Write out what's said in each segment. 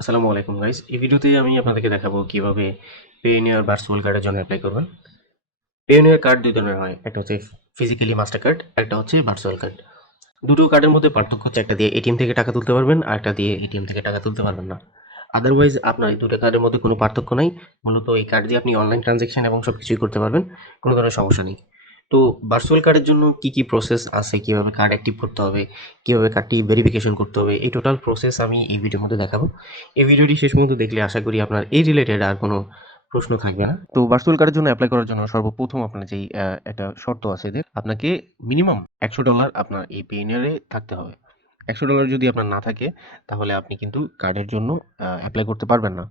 আসসালামু আলাইকুম গাইস, এই ভিডিওতে আমি আপনাদেরকে দেখাবো কিভাবে পেওনিয়ার ভার্চুয়াল কার্ডের জন্য অ্যাপ্লাই করবেন। পেওনিয়ার কার্ড দুই ধরনের হয়, একটা হচ্ছে ফিজিক্যালি মাস্টার কার্ড, একটা হচ্ছে ভার্চুয়াল কার্ড। দুটো কার্ডের মধ্যে পার্থক্য হচ্ছে একটা দিয়ে এটিএম থেকে টাকা তুলতে পারবেন আর একটা দিয়ে এটিএম থেকে টাকা তুলতে পারবেন না। আদারওয়াইজ আপনার এই দুটো কার্ডের মধ্যে কোনো পার্থক্য নাই। মূলত এই কার্ড দিয়ে আপনি অনলাইন ট্রানজ্যাকশন এবং সব কিছুই করতে পারবেন, কোনো ধরনের সমস্যা নেই। তো ভার্চুয়াল কার্ডের জন্য কি কি প্রসেস আছে, কিভাবে কার্ড অ্যাক্টিভ করতে হবে, কিভাবে কার্ডটি ভেরিফিকেশন করতে হবে, এই টোটাল প্রসেস আমি এই ভিডিওর মধ্যে দেখাবো। এই ভিডিওটি শেষ পর্যন্ত দেখলে আশা করি আপনার এই রিলেটেড আর কোনো প্রশ্ন থাকবে না। তো ভার্চুয়াল কার্ডের জন্য অ্যাপ্লাই করার জন্য সর্বপ্রথম আপনার যেই একটা শর্ত আছে যে আপনাকে মিনিমাম $100 আপনার এই পেইনিয়ারে থাকতে হবে। $100 যদি আপনার না থাকে তাহলে আপনি কিন্তু কার্ডের জন্য অ্যাপ্লাই করতে পারবেন না।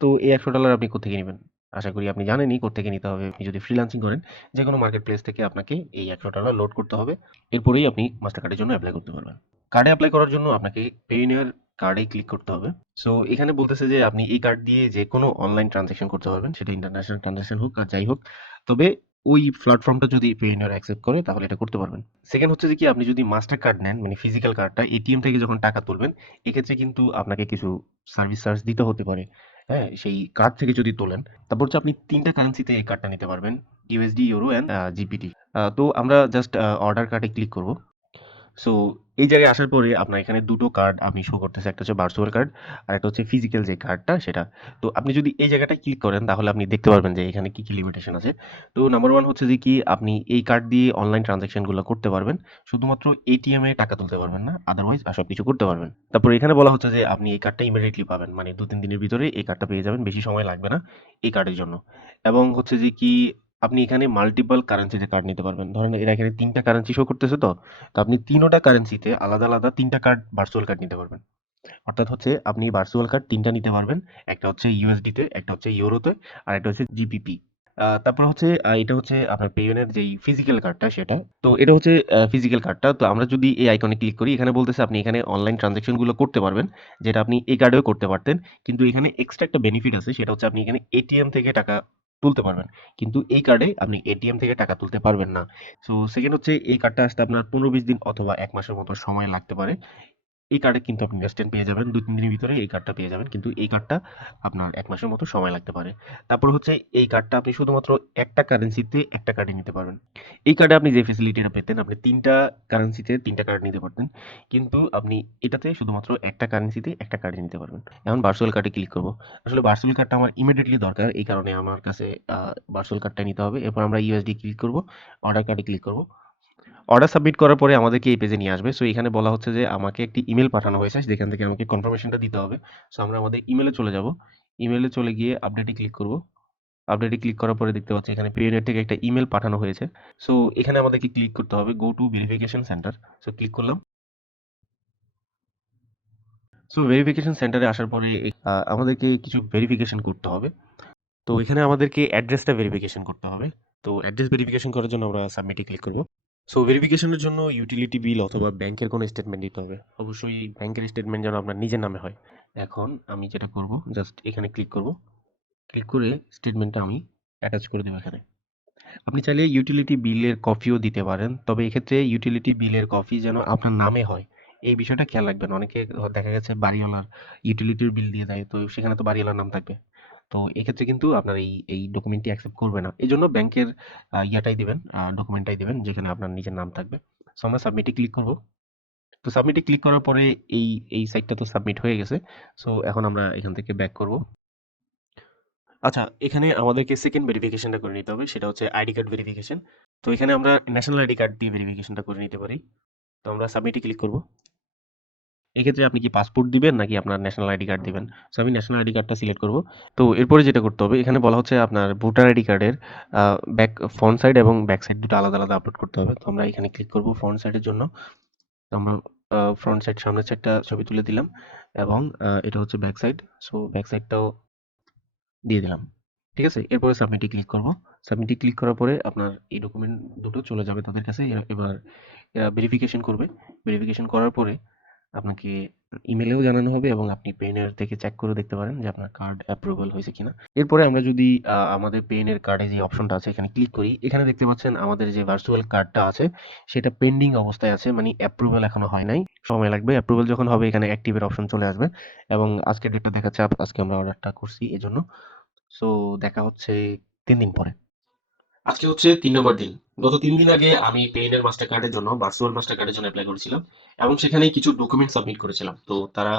তো এই $100 আপনি কোত্থেকে নিবেন? আশা করি আপনি জানেনই কোত্থেকে নিতে হবে। আপনি যদি ফ্রিল্যান্সিং করেন, যেকোনো মার্কেট প্লেস থেকে আপনাকে এই $100 লোড করতে হবে। এরপরেই আপনি মাস্টার কার্ডের জন্য অ্যাপ্লাই করতে পারবেন। কার্ডে এপ্লাই করার জন্য আপনাকে পেইনিয়ার কার্ডেই ক্লিক করতে হবে। সো এখানে বলতেছে যে আপনি এই কার্ড দিয়ে যেকোনো অনলাইন ট্রান্সেকশন করতে পারবেন, সেটা ইন্টারন্যাশনাল ট্রান্সেকশন হোক আর যাই হোক। তবে ওই প্ল্যাটফর্মটা যদি পেইনিয়ার অ্যাকসেপ্ট করে তাহলে এটা করতে পারবেন। সেকেন্ড হচ্ছে যে কি, আপনি যদি মাস্টার কার্ড নেন মানে ফিজিক্যাল কার্ডটা এটিএম থেকে যখন টাকা তুলবেন, এক্ষেত্রে কিন্তু আপনাকে কিছু সার্ভিস চার্জ দিতে হতে পারে। হ্যাঁ, সেই কার্ড থেকে যদি তোলেন। তারপর হচ্ছে আপনি ৩ টা কারেন্সিতে এই কার্ডটা নিতে পারবেন। USD, euro and GPT. তো আমরা জাস্ট অর্ডার কার্ডে ক্লিক করব। সো এই জায়গায় আসার পরে আপনার এখানে দুটো কার্ড আমি শো করতেছে, একটা হচ্ছে ভার্চুয়াল কার্ড আর একটা হচ্ছে ফিজিক্যাল যে কার্ডটা সেটা। তো আপনি যদি এই জায়গাটায় ক্লিক করেন তাহলে আপনি দেখতে পারবেন যে এখানে কি কি লিমিটেশন আছে। তো নাম্বার ওয়ান হচ্ছে যে কি, আপনি এই কার্ড দিয়ে অনলাইন ট্রানজাকশনগুলো করতে পারবেন, শুধুমাত্র এটিএম এ টাকা তুলতে পারবেন না, আদারওয়াইজ আর সব কিছু করতে পারবেন। তারপর এখানে বলা হচ্ছে যে আপনি এই কার্ডটা ইমিডিয়েটলি পাবেন, মানে ২-৩ দিনের ভিতরে এই কার্ডটা পেয়ে যাবেন, বেশি সময় লাগবে না এই কার্ডের জন্য। এবং হচ্ছে যে কি, আপনি এখানে মাল্টিপল কারেন্সিতে কার্ড নিতে পারবেন। ধরেন এরা এখানে ৩ টা কারেন্সি শো করতেছে, তো আপনি ৩ টা কারেন্সিতে আলাদা, আলাদা ৩ টা কার্ড ভার্চুয়াল কার্ড নিতে পারবেন। অর্থাৎ হচ্ছে আপনি ভার্চুয়াল কার্ড ৩ টা নিতে পারবেন। একটা হচ্ছে ইউএসডিতে, একটা হচ্ছে ইউরোতে, আর একটা হচ্ছে জিবিপি। তারপর হচ্ছে এটা হচ্ছে আপনার পেইওনিয়ার যেই ফিজিক্যাল কার্ডটা সেটা। তো এটা হচ্ছে ফিজিক্যাল কার্ডটা। তো আমরা যদি এই আইকনে ক্লিক করি, এখানে বলতেছে আপনি এখানে অনলাইন ট্রান্সেকশন গুলো করতে পারবেন, যেটা আপনি এই কার্ডেও করতে পারতেন। কিন্তু এখানে এক্সট্রা একটা বেনিফিট আছে, সেটা হচ্ছে আপনি এখানে এটিএম থেকে টাকা তুলতে পারবেন। কিন্তু এই কার্ডে আপনি এটিএম থেকে টাকা তুলতে পারবেন না। সো সেকেন্ড হচ্ছে এই কার্ডটা আসতে আপনার ১৫-২০ দিন অথবা ১ মাসের মতো সময় লাগতে পারে। এই কার্ডে কিন্তু আপনি ইনস্ট্যান্ট পেয়ে যাবেন। ২-৩ দিনের ভিতরে এই কার্ডটা পেয়ে যাবেন। কিন্তু এই কার্ডটা আপনার ১ মাসের মতো সময় লাগতে পারে। তারপর হচ্ছে এই কার্ডটা আপনি শুধুমাত্র একটা কারেন্সিতে একটা কার্ডই নিতে পারবেন। এই কার্ডে আপনি যে ফেসিলিটিটা পেতেন, আপনি ৩ টা কারেন্সিতে ৩ টা কার্ড নিতে পারতেন। কিন্তু আপনি এটাতে শুধুমাত্র একটা কারেন্সিতে একটা কার্ডই নিতে পারবেন। এখন ভার্চুয়াল কার্ডে ক্লিক করব। আসলে ভার্চুয়াল কার্ডটা আমার ইমিডিয়েটলি দরকার। এই কারণে আমার কাছে ভার্চুয়াল কার্ডটা নিতে হবে। এরপর আমরা ইউএসডি ক্লিক করব, অর্ডার কার্ডে ক্লিক করব। অর্ডার সাবমিট করার পরে আমাদেরকে এই পেজে নিয়ে আসবে। সো এখানে বলা হচ্ছে যে আমাকে একটি ইমেল পাঠানো হয়েছে, যেখান থেকে আমাকে কনফার্মেশনটা দিতে হবে। সো আমরা আমাদের ইমেলে চলে যাব। ইমেলে চলে গিয়ে আপডেটে ক্লিক করব। আপডেটে ক্লিক করার পরে দেখতে পাচ্ছি এখানে পেইওনিয়ার থেকে একটা ইমেল পাঠানো হয়েছে। সো এখানে আমাদেরকে ক্লিক করতে হবে go to verification centre. So click করলাম। সো ভেরিফিকেশন সেন্টারে আসার পরে আমাদেরকে কিছু ভেরিফিকেশন করতে হবে। তো এখানে আমাদেরকে অ্যাড্রেসটা ভেরিফিকেশন করতে হবে। তো অ্যাড্রেস ভেরিফিকেশন করার জন্য আমরা সাবমিটে ক্লিক করব। সো ভেরিফিকেশনের জন্য ইউটিলিটি বিল অথবা ব্যাংকের কোনো স্টেটমেন্ট দিতে হবে। অবশ্যই ব্যাংকের স্টেটমেন্ট যেন আপনার নিজের নামে হয়। এখন আমি যেটা করব, জাস্ট এখানে ক্লিক করব। ক্লিক করে স্টেটমেন্টটা আমি অ্যাটাচ করে দেবো এখানে। আপনি চাইলে ইউটিলিটি বিলের কপিও দিতে পারেন। তবে এক্ষেত্রে ইউটিলিটি বিলের কপি যেন আপনার নামে হয়। এই বিষয়টা খেয়াল রাখবেন। অনেকে দেখা গেছে বাড়িওয়ালার ইউটিলিটির বিল দিয়ে দেয়। তো সেখানে তো বাড়িওয়ালার নাম থাকবে। তো এক্ষেত্রে কিন্তু আপনার এই ডকুমেন্টটি অ্যাকসেপ্ট করবে না। এজন্য ব্যাংকের ইয়াটাই দিবেন, ডকুমেন্টটাই দিবেন যেখানে আপনার নিজের নাম থাকবে। সো আমরা সাবমিটে ক্লিক করব। তো সাবমিটে ক্লিক করার পরে এই সাইটটা তো সাবমিট হয়ে গেছে। সো এখন আমরা এখান থেকে ব্যাক করব। আচ্ছা, এখানে আমাদেরকে সেকেন্ড ভেরিফিকেশনটা করে নিতে হবে, সেটা হচ্ছে আইডি কার্ড ভেরিফিকেশন। তো এখানে আমরা ন্যাশনাল আইডি কার্ড দিয়ে ভেরিফিকেশনটা করে নিতে পারি। তো আমরা সাবমিটে ক্লিক করব। এক্ষেত্রে আপনি কি পাসপোর্ট দিবেন নাকি আপনার ন্যাশনাল আইডি কার্ড দিবেন? সো আমি ন্যাশনাল আইডি কার্ডটা সিলেক্ট করব। তো এরপরে যেটা করতে হবে, এখানে বলা হচ্ছে আপনার ভোটার আইডি কার্ডের ব্যাক ফ্রন্ট সাইড এবং ব্যাক সাইড দুটো আলাদা আলাদা আপলোড করতে হবে। তো আমরা এখানে ক্লিক করব ফ্রন্ট সাইডের জন্য। তো আমরা ফ্রন্ট সাইড সামনের সাইডটা ছবি তুলে দিলাম এবং এটা হচ্ছে ব্যাক সাইড। সো ব্যাক সাইডটাও দিয়ে দিলাম। ঠিক আছে? এরপরে সাবমিটে ক্লিক করব। সাবমিটে ক্লিক করার পরে আপনার এই ডকুমেন্ট দুটো চলে যাবে তাদের কাছে। এবার এরা ভেরিফিকেশন করবে। ভেরিফিকেশন করার পরে আপনাকে ইমেলেও জানানো হবে এবং আপনি পেইনিয়ার থেকে চেক করে দেখতে পারেন যে আপনার কার্ড অ্যাপ্রুভাল হয়েছে কিনা। এরপরে আমরা যদি আমাদের পেইনের কার্ডে যে অপশনটা আছে এখানে ক্লিক করি, এখানে দেখতে পাচ্ছেন আমাদের যে ভার্চুয়াল কার্ডটা আছে সেটা পেন্ডিং অবস্থায় আছে, মানে অ্যাপ্রুভাল এখনো হয় নাই, সময় লাগবে। অ্যাপ্রুভাল যখন হবে এখানে অ্যাক্টিভের অপশন চলে আসবে এবং আজকের ডেটটা দেখাচ্ছে আজকে আমরা অর্ডারটা করছি এজন্য। সো দেখা হচ্ছে 3 দিন পরে। আজকে হচ্ছে 3 নম্বর দিন। গত 3 দিন আগে আমি পেইনের মাস্টার কার্ডের জন্য, ভার্চুয়াল মাস্টার কার্ডের জন্য অ্যাপ্লাই করেছিলাম এবং সেখানে কিছু ডকুমেন্ট সাবমিট করেছিলাম। তো তারা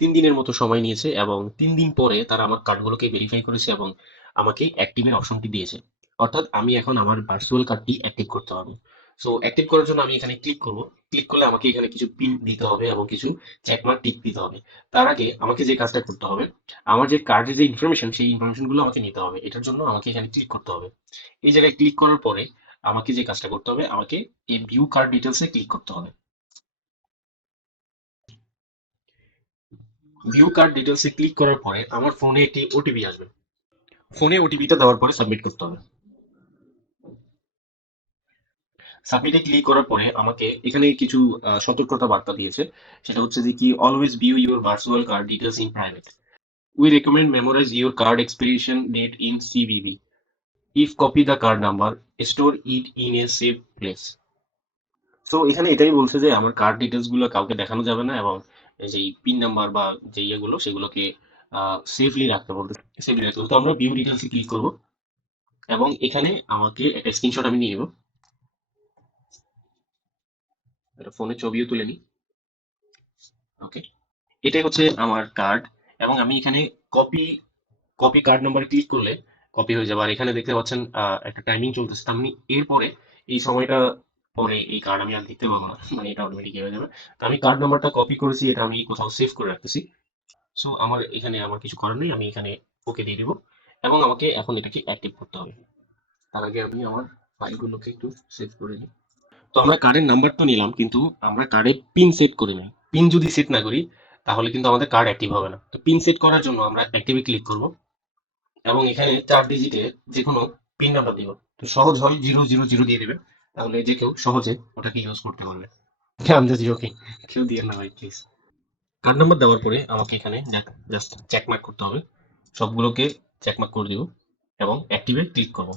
3 দিনের মতো সময় নিয়েছে এবং 3 দিন পরে তারা আমার কার্ডগুলোকে ভেরিফাই করেছে এবং আমাকে অ্যাক্টিভের অপশনটি দিয়েছে। অর্থাৎ আমি এখন আমার ভার্চুয়াল কার্ডটি অ্যাক্টিভ করতে পারবো। সো অ্যাক্টিভ করার জন্য আমি এখানে ক্লিক করব। ক্লিক করলে আমাকে এখানে কিছু পিন দিতে হবে এবং কিছু চেকমার্ক টিক দিতে হবে। তার আগে আমাকে যে কাজটা করতে হবে, আমার যে কার্ডের যে ইনফরমেশন সেই ইনফরমেশন গুলো আমাকে নিতে হবে। এটার জন্য আমাকে এখানে ক্লিক করতে হবে। এই জায়গায় ক্লিক করার পরে আমাকে যে কাজটা করতে হবে, আমাকে এই ভিউ কার্ড ডিটেলসে ক্লিক করতে হবে। ভিউ কার্ড ডিটেলসে ক্লিক করার পরে আমার ফোনে একটি ওটিপি আসবে। ফোনে ওটিপিটা দেওয়ার পরে সাবমিট করতে হবে। সাবমিটে ক্লিক করার পরে আমাকে এখানে কিছু সতর্কতা বার্তা দিয়েছে। সেটা হচ্ছে যে কি, always view your virtual card details in private. We recommend memorise your card expiration date in CVV. If copy the card number, store it in a safe place. তো এখানে এটাই বলছে যে আমার কার্ড ডিটেলস গুলো কাউকে দেখানো যাবে না এবং যে পিন নাম্বার বা যে ইয়েগুলো সেগুলোকে সেফলি রাখতে বলতে। সেফলি রাখতে বলতে, তো আমরা ভিউ ডিটেলসে ক্লিক করব এবং এখানে আমাকে একটা স্ক্রিনশট আমি নিয়ে নেব। একটা ফোনে ছবিও তুলে নিই। ওকে, এটাই হচ্ছে আমার কার্ড এবং আমি এখানে copy copy card number click করলে কপি হয়ে যাবে। আর এখানে দেখতে পাচ্ছেন একটা টাইমিং চলতেছে। তার মানে এরপরে এই সময়টা পরে এই কার্ড আমি আর দেখতে পাবো না, মানে এটা অটোমেটিক হয়ে যাবে। তো আমি কার্ড নাম্বারটা কপি করেছি, এটা আমি কোথাও সেভ করে রাখতেছি। সো আমার এখানে আমার কিছু করার নেই, আমি এখানে ওকে দিয়ে দিব এবং আমাকে এখন এটাকে অ্যাক্টিভ করতে হবে। তার আগে আমি আমার ফাইলগুলোকে একটু সেভ করে নিই। তো আমরা কার্ডের নাম্বার তো নিলাম, কিন্তু আমরা কার্ডে পিন সেট করি নাই। পিন যদি সেট না করি তাহলে কিন্তু আমাদের কার্ড অ্যাক্টিভ হবে না। তো পিন সেট করার জন্য আমরা অ্যাক্টিভে ক্লিক করব এবং এখানে 4 ডিজিটের যে কোনো পিন নাম্বার দিব। তো সহজ হয় 000 দিয়ে দেবে, তাহলে যে কেউ সহজে ওটাকে ইউজ করতে পারবে। আমি জাস্ট জোকিং, কেউ দিয়ে না ভাই প্লিজ। কার্ড নাম্বার দেওয়ার পরে আমাকে এখানে জাস্ট চেকমার্ক করতে হবে। সবগুলোকে চেকমার্ক করে দিব এবং অ্যাক্টিভে ক্লিক করব।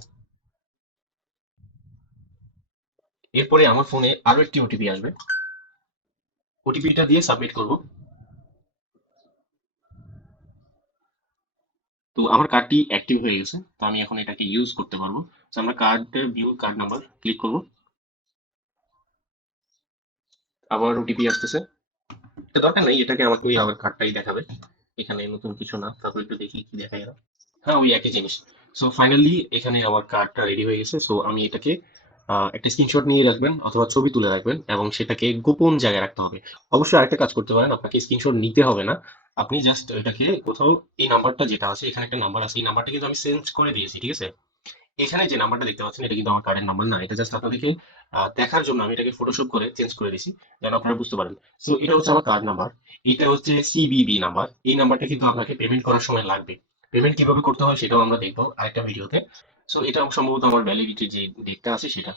এরপরে আমার ফোনে আরো একটি ওটিপি আসবে। ওটিপিটা দিয়ে সাবমিট করব। তো আমার কার্ডটি অ্যাক্টিভ হয়ে গেছে, তো আমি এখন এটাকে ইউজ করতে পারবো। তো আমরা কার্ডের ভিউ কার্ড নাম্বার ক্লিক করব। আবার ওটিপি আসতেছে। এটা দরকার নেই, এটাকে আমাকে ওই আবার কার্ডটাই দেখাবে। এখানে নতুন কিছু না, তারপর একটু দেখি কি দেখায় এরা। হ্যাঁ, ওই একই জিনিস। সো ফাইনালি এখানে আমার কার্ডটা রেডি হয়ে গেছে। সো আমি এটাকে একটা স্ক্রিনশট নিয়ে রাখবেন অথবা ছবি তুলে রাখবেন এবং সেটাকে গোপন জায়গায় রাখতে হবে। অবশ্যই আরেকটা কাজ করতে পারেন, আপনাকে স্ক্রিনশট নিতে হবে না। আপনি জাস্ট এটাকে কোথাও, এই নাম্বারটা যেটা আছে এখানে একটা নাম্বার আছে, এই নাম্বারটা কিন্তু আমি চেঞ্জ করে দিয়েছি, ঠিক আছে? এখানে যে নাম্বারটা দেখতে পাচ্ছেন এটা কিন্তু আমার কার্ডের নাম্বার না, এটা জাস্ট আপনাদেরকে দেখার জন্য আমি এটাকে ফটোশপ করে চেঞ্জ করে দিছি, যেন আপনারা বুঝতে পারেন। সো এটা হচ্ছে আমার কার্ড নাম্বার। এটা হচ্ছে সিবিবি নাম্বার। এই নাম্বারটা কিন্তু আপনাকে পেমেন্ট করার সময় লাগবে। পেমেন্ট কিভাবে করতে হয় সেটাও আমরা দেখবো আরেকটা ভিডিওতে। সো এটা সম্ভবত আমার ভ্যালিডিটির যে ডেটটা আছে সেটা,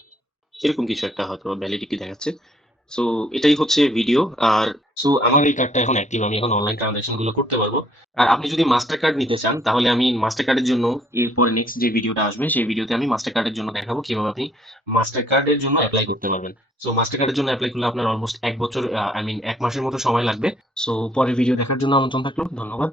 এরকম কিছু একটা হয়তো ভ্যালিডিটি দেখাচ্ছে। সো এটাই হচ্ছে ভিডিও। আর সো আমার এই কার্ডটা এখন অ্যাক্টিভ, আমি এখন অনলাইন ট্রানজাকশন গুলো করতে পারবো। আর আপনি যদি মাস্টার কার্ড নিতে চান তাহলে আমি মাস্টার কার্ডের জন্য এরপরে নেক্সট যে ভিডিওটা আসবে সেই ভিডিওতে আমি মাস্টার কার্ডের জন্য দেখাবো কিভাবে আপনি মাস্টার কার্ডের জন্য অ্যাপ্লাই করতে পারবেন। সো মাস্টার কার্ডের জন্য অ্যাপ্লাই করলে আপনার অলমোস্ট 1 বছর, 1 মাসের মতো সময় লাগবে। সো পরের ভিডিও দেখার জন্য আমন্ত্রণ থাকলো। ধন্যবাদ।